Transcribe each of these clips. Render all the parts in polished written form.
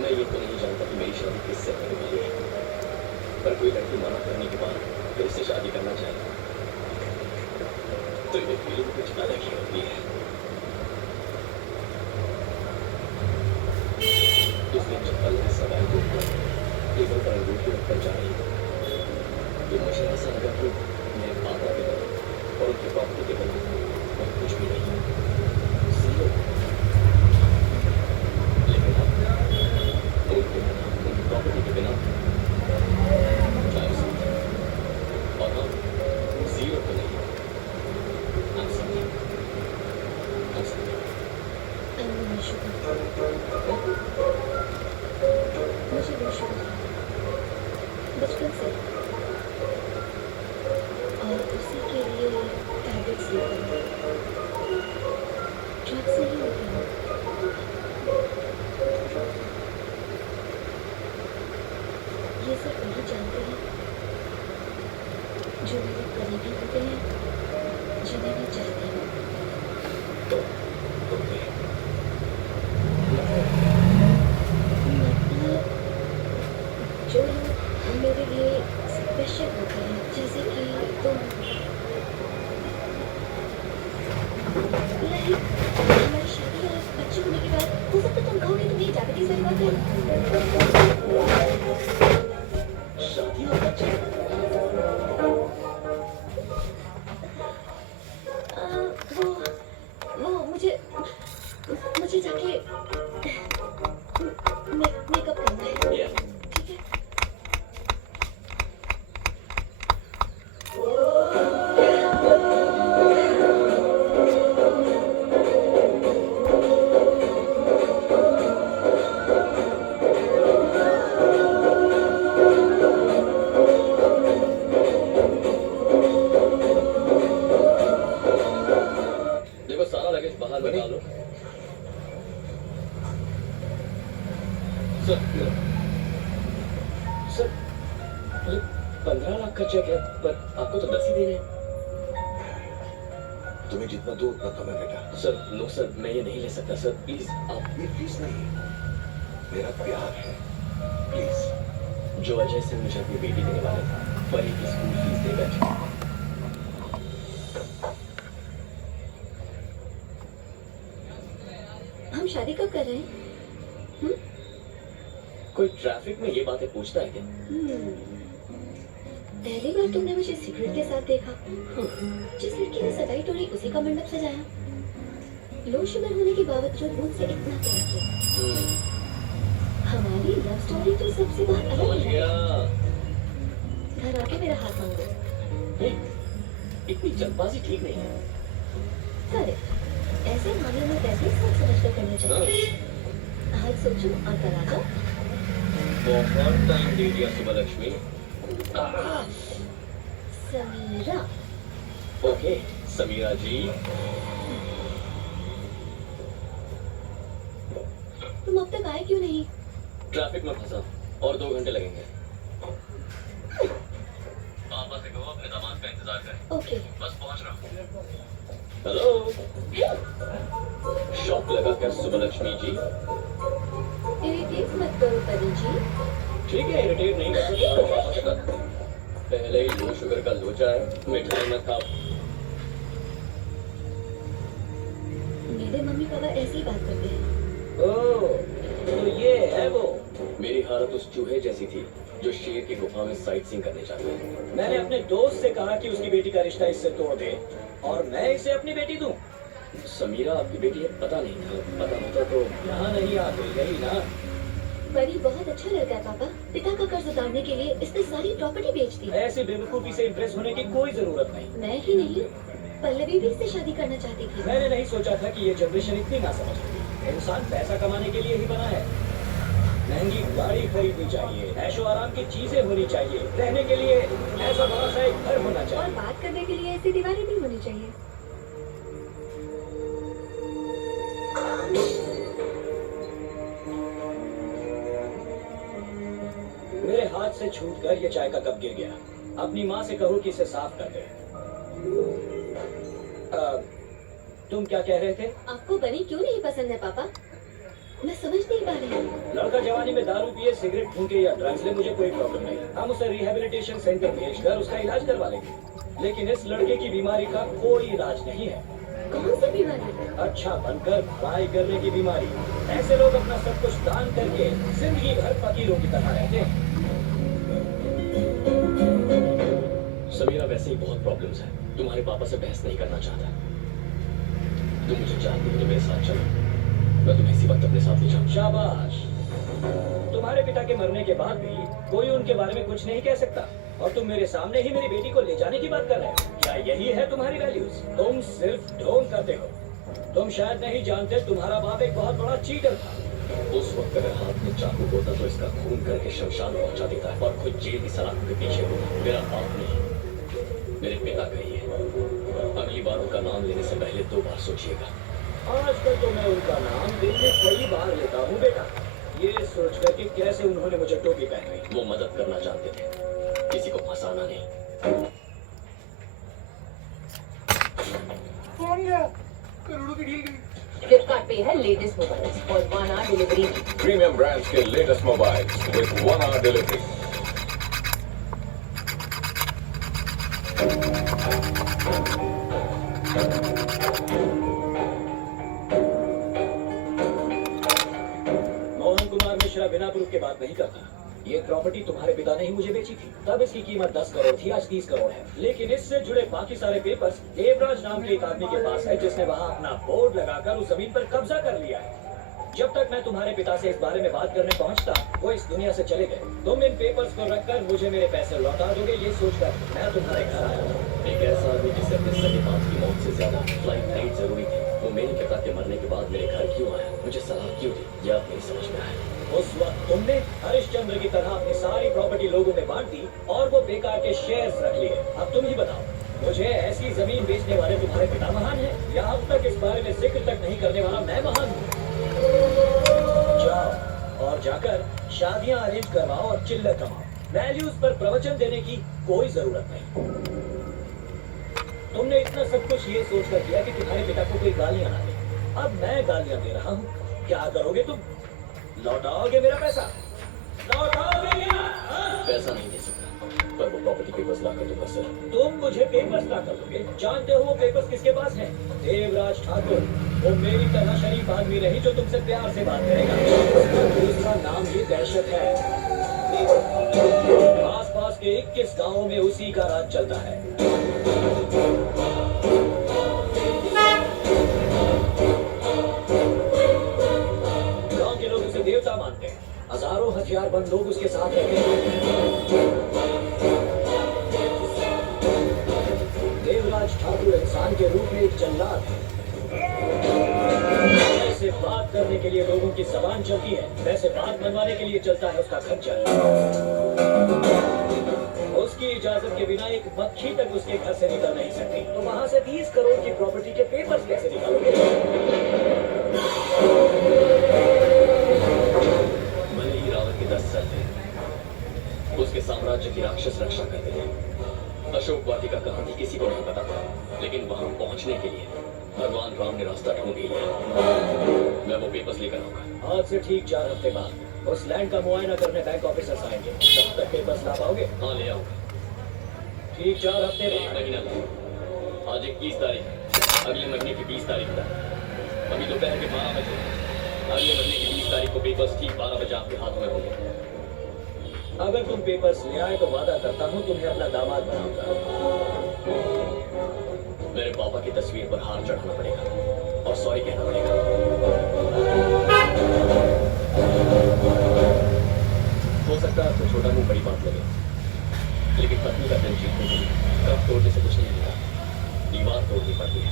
मैं ये तो नहीं जानता कि मेरी शादी किससे होने वाली है, पर कोई लड़की मना करने के बाद फिर इससे शादी करना चाहे तो ये फीलिंग कुछ अलग ही होती है। उस दिन जब कल ने सवाल को टेबल पर अंगूठी रखकर जा रही तो मुझे ऐसा लगा कि मेरे पापा के बना और उनकी प्रॉपर्टी के बना मैं कुछ भी नहीं, जीरो। लेकिन अब उनके बना, उनकी प्रॉपर्टी के बिना I'm something। और हम जीरो तो नहीं, I'm something। I'm something। मुझे वो शुरू बचपन से और उसी के लिए टैबलेट्स लेती हूँ। ड्रग्स नहीं होती हूँ। ये सब वही जानते हैं जो मेरे करीबी होते हैं, जिन्हें मैं चाहती हूँ। जो लोग मेरे लिए स्पेशल होते हैं, जैसे कि तुम। नहीं, हमारी शादी और बच्चे होने के बाद हो सकता तुम कहोगे तुम ये डायबिटीज वाली बात है। शादी और बच्चे वो मुझे जाके मेकअप करना है। ठीक है। देखो सारा लगेज बाहर लगा लो। सर ये 15 लाख का चेक है, पर आपको तो 10 ही देने हैं। तुम्हें जितना दो उतना कम है बेटा। सर नो सर, मैं ये नहीं ले सकता सर, प्लीज आप। ये फीस नहीं, मेरा प्यार है, प्लीज। जो अजय सिंह मुझे अपनी बेटी देने वाला था, परी की स्कूल फीस देकर। हम शादी कब कर रहे हैं? कोई ट्रैफिक में ये बातें पूछता है क्या? पहली बार तुमने मुझे सिगरेट के साथ देखा। जिस लड़की ने सगाई तोड़ी उसी का मंडप सजाया। लो शुगर होने के बावजूद मुझसे इतना प्यार किया। हमारी लव स्टोरी तो सबसे बहुत अलग समझ है। गया। घर आके मेरा हाथ मांगो। इतनी जल्दबाजी ठीक नहीं है। करेक्ट। ऐसे मामले में फैसले सोच समझ कर करने चाहिए। आज सोचो और कल आ जाओ। बहुत टाइम दे दिया सुबह लक्ष्मी। समीरा। ओके समीरा जी। तुम अब तक आए क्यों नहीं? ट्रैफिक में फंसा और 2 घंटे लगेंगे। पापा से कहो अपने दामाद का इंतजार करें। ओके। बस पहुंच रहा हूँ। हेलो। शॉक लगा क्या सुबह लक्ष्मी जी? इरिटेट मत करो परी जी। ठीक है, इरिटेट नहीं कर सकता। पहले ही लो शुगर का लोचा है, मिठाई मत खाओ। मेरे मम्मी पापा ऐसे ही बात करते हैं। ओह, तो ये है वो। मेरी हालत उस चूहे जैसी थी जो शेर की गुफा में साइट सीइंग करने जाता है। मैंने अपने दोस्त से कहा कि उसकी बेटी का रिश्ता इससे तोड़ दे और मैं इसे अपनी बेटी दूं। समीरा आपकी बेटी है, पता नहीं था। पता होता तो यहाँ नहीं आती, यही ना। परी बहुत अच्छा लड़का है पापा। पिता का कर्ज उतारने के लिए इसने सारी प्रॉपर्टी बेच दी। ऐसी बेवकूफी से इम्प्रेस होने की कोई जरूरत नहीं। मैं ही नहीं, पल्लवी भी इससे शादी करना चाहती थी। मैंने नहीं सोचा था कि ये जनरेशन इतनी ना समझ होगी। इंसान पैसा कमाने के लिए ही बना है। महंगी गाड़ी खरीदनी चाहिए, ऐशो आराम की चीजें होनी चाहिए, रहने के लिए ऐसा बड़ा सा एक घर होना और चाहिए। बात करने के लिए ऐसी दीवारें भी होनी चाहिए। मेरे हाथ से छूटकर ये चाय का कप गिर गया। अपनी माँ से कहो कि इसे साफ कर दे। तुम क्या कह रहे थे? आपको बनी क्यों नहीं पसंद है पापा? मैं समझ नहीं पा रही हूँ। लड़का जवानी में दारू पिए, सिगरेट फूंके या ड्रग्स ले, मुझे कोई प्रॉब्लम नहीं। हम उसे रिहेबिलिटेशन सेंटर भेजकर उसका इलाज करवा लेंगे। लेकिन इस लड़के की बीमारी का कोई इलाज नहीं है। कौन सी बीमारी? अच्छा बनकर पढ़ाई करने की बीमारी। ऐसे लोग अपना सब कुछ दान करके जिंदगी भर फकीरों की तरह रहते हैं। समीरा, वैसे ही बहुत प्रॉब्लम्स हैं। तुम्हारे पापा से बहस नहीं करना चाहता। तुम मुझे चाहती हो तो मेरे साथ चलो, मैं तुम्हें इसी वक्त अपने साथ ले जाऊं। शाबाश। तुम्हारे पिता के मरने के बाद भी कोई उनके बारे में कुछ नहीं कह सकता, और तुम मेरे सामने ही मेरी बेटी को ले जाने की बात कर रहे हो। क्या यही है तुम्हारी वैल्यूज? तुम सिर्फ ढोंग करते हो। तुम शायद नहीं जानते, तुम्हारा बाप एक बहुत बड़ा चीटर था। उस वक्त अगर हाथ में चाकू होता तो इसका खून करके शमशान पहुंचा देता और खुद जेल की सलाखों के पीछे होता। मेरा बाप नहीं, मेरे पिता का ही है। अगली बार उनका नाम लेने से पहले 2 बार सोचिएगा। आजकल तो मैं उनका नाम दिन में कई बार लेता हूँ बेटा, ये सोचकर कि कैसे उन्होंने मुझे टोपी पहनाई। वो मदद करना जानते थे, किसी को फंसाना नहीं। कौन गया? करोड़ों की डील गई। फ्लिपकार्ट पे है लेटेस्ट मोबाइल्स और 1 आवर डिलीवरी। प्रीमियम ब्रांड्स के latest mobile with 1 hour delivery. Mohan Kumar Mishra बिना प्रूफ के बात नहीं करता। ये प्रॉपर्टी तुम्हारे पिता ने ही मुझे बेची थी, तब इसकी कीमत 10 करोड़ थी, आज 30 करोड़ है। लेकिन इससे जुड़े बाकी सारे पेपर्स देवराज नाम के एक आदमी के पास है, जिसने वहाँ अपना बोर्ड लगाकर उस जमीन पर कब्जा कर लिया है। जब तक मैं तुम्हारे पिता से इस बारे में बात करने पहुंचता, वो इस दुनिया से चले गए। तुम इन पेपर्स को रखकर मुझे मेरे पैसे लौटा दोगे, ये सोचकर मैं तुम्हारे घर आया था। एक ऐसा आदमी जिसे अपने सगे बाप की मौत से ज्यादा फ्लाइट नाइट जरूरी थी, वो मेरे पिता के मरने के बाद मेरे घर क्यों आया, मुझे सलाह क्यों दी, यह अब मेरी समझ में आया। उस वक्त तुमने हरिश्चंद्र की तरह अपनी सारी प्रॉपर्टी लोगों में बांट दी और वो बेकार के शेयर्स रख लिए। अब तुम ही बताओ, मुझे ऐसी जमीन बेचने वाले तुम्हारे पिता महान है, या अब तक इस बारे में जिक्र तक नहीं करने वाला मैं महान हूँ? जाओ और जाकर शादियां अरेंज करवाओ और चिल्लर कमाओ। वैल्यूज पर प्रवचन देने की कोई जरूरत नहीं। तुमने इतना सब कुछ ये सोचकर किया कि तुम्हारे पिता को कोई गालियां ना दे। अब मैं गालियां दे रहा हूँ, क्या करोगे तुम? लौटाओगे मेरा पैसा? लौटाओगे क्या? हाँ? पैसा नहीं दे सकता, पर वो प्रॉपर्टी पेपर्स लाकर दूंगा सर। तुम मुझे पेपर्स ला कर दोगे? जानते हो वो पेपर्स किसके पास हैं? देवराज ठाकुर, वो मेरी तरह शरीफ आदमी नहीं जो तुमसे प्यार से बात करेगा। उसका दूसरा नाम ही दहशत है। आसपास के 21 गांवों में उसी का राज चलता है। गांव के लोग उसे देवता मानते हैं। हजारों हथियारबंद लोग उसके साथ रहते हैं। देवराज ठाकुर इंसान के रूप में एक जल्लाद है। जैसे बात करने के लिए लोगों की जबान चलती है, वैसे बात मनवाने के लिए चलता है उसका खच्चर। उसकी इजाजत के बिना एक मक्खी तक उसके घर से निकल नहीं सकती। तो वहां से 30 करोड़ की प्रॉपर्टी के पेपर्स कैसे निकालोगे? भले ही रावण के 10 सर थे, उसके साम्राज्य की राक्षस रक्षा करते थे। अशोक वाटिका कहाँ थी किसी को नहीं पता था, लेकिन वहां पहुंचने के लिए भगवान राम ने रास्ता ढूंढ ही लिया। मैं वो पेपर्स लेकर आऊंगा। आज से ठीक 4 हफ्ते बाद उस लैंड का मुआयना करने बैंक ऑफिसर्स आएंगे। तब तक पेपर्स ला पाओगे? हाँ, ले आऊंगा। ठीक 4 हफ्ते एक बाद। महीना लगेगा। आज 21 तारीख है, अगले महीने की 20 तारीख तक। अभी दोपहर के 12 बजे, अगले महीने की 20 तारीख को पेपर्स ठीक 12 बजे आपके हाथ में होंगे। अगर तुम पेपर्स ले आए तो वादा करता हूँ तुम्हें अपना दामाद बनाऊंगा। मेरे पापा की तस्वीर पर हार चढ़ाना पड़ेगा और सॉरी कहना पड़ेगा। हो सकता है आपको छोटा मुंह बड़ी बात लगे, लेकिन पत्नी का दिल जीतने के लिए कब तोड़ने से कुछ नहीं मिलता, दीवार तोड़नी पड़ती है।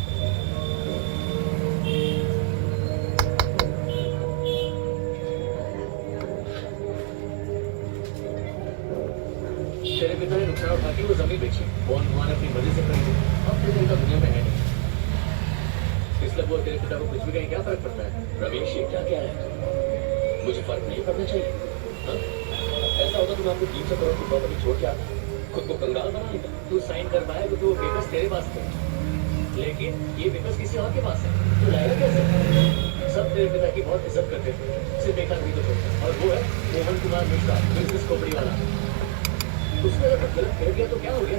तेरे पिता ने नुकसान उठा के वो जमीन बेची, कौन भगवान अपनी मर्जी से खरीदी। अब तेरे पिता दुनिया में है नहीं, इसलिए वो तेरे पिता को कुछ भी कहीं क्या फर्क पड़ता है? रमेश, ये क्या कह रहा है? मुझे फर्क नहीं पड़ना चाहिए? हाँ? ऐसा होता तो मैं आपको 300 करोड़ की प्रॉपर्टी छोड़ के आता, खुद को कंगाल बना लेता। तू साइन कर पाया तो वो पेपर्स तेरे पास थे, लेकिन ये पेपर्स किसी और के पास है। तू लाएगा कैसे? सब मेरे पिता की बहुत इज्जत करते थे, सिर्फ एक आदमी को छोड़कर, और वो है मोहन कुमार मिश्रा, बिजनेस खोपड़ी वाला। उसने अगर कुछ गलत कह दिया तो क्या हो गया?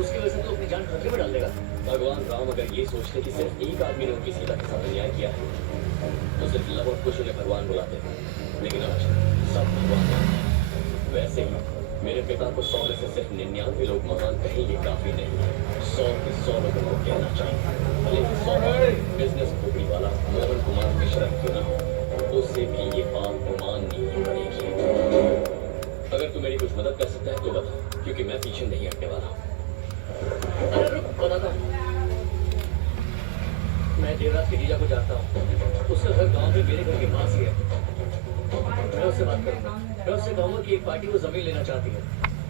उसकी वजह से तो अपनी जान खतरे में डाल देगा। भगवान राम अगर ये सोचते कि सिर्फ एक आदमी ने उनकी सीता के साथ अन्याय किया है तो सिर्फ लव और कुछ उन्हें भगवान बुलाते, लेकिन आज सब भगवान हैं। वैसे ही मेरे पिता को 100 में से सिर्फ 99 लोग महान कहें ये काफी नहीं है। 100 के 100 लोगों को कहना चाहिए, भले ही 100 बिजनेस खोपड़ी वाला मोहन कुमार मिश्रा क्यों ना हो, उससे भी ये बात माननी ही पड़ेगी। अगर तू मेरी कुछ मदद कर सकता है तो बता, क्योंकि मैं पीछे नहीं हटने वाला। अरे रुक, बताता हूँ। मैं देवराज के जीजा को जानता हूँ, उसका घर गांव में मेरे घर के पास ही है। मैं उससे बात करूंगा। मैं उससे कहूंगा कि एक पार्टी वो जमीन लेना चाहती है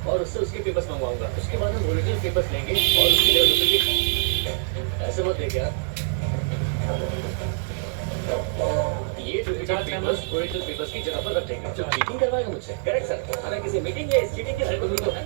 और उससे उसके पेपर्स मंगवाऊंगा। उसके बाद हम ओरिजिनल पेपर्स लेंगे और उसके लिए डुप्लीकेट। ऐसे मत देख यार, ये डुप्लीकेट पेपर्स ओरिजिनल पेपर्स की जगह पर रख देंगे। जो चीटिंग करवाएगा मुझसे? करेक्ट सर, हमें किसी मीटिंग या इस चीटिंग की जरूरत तो है।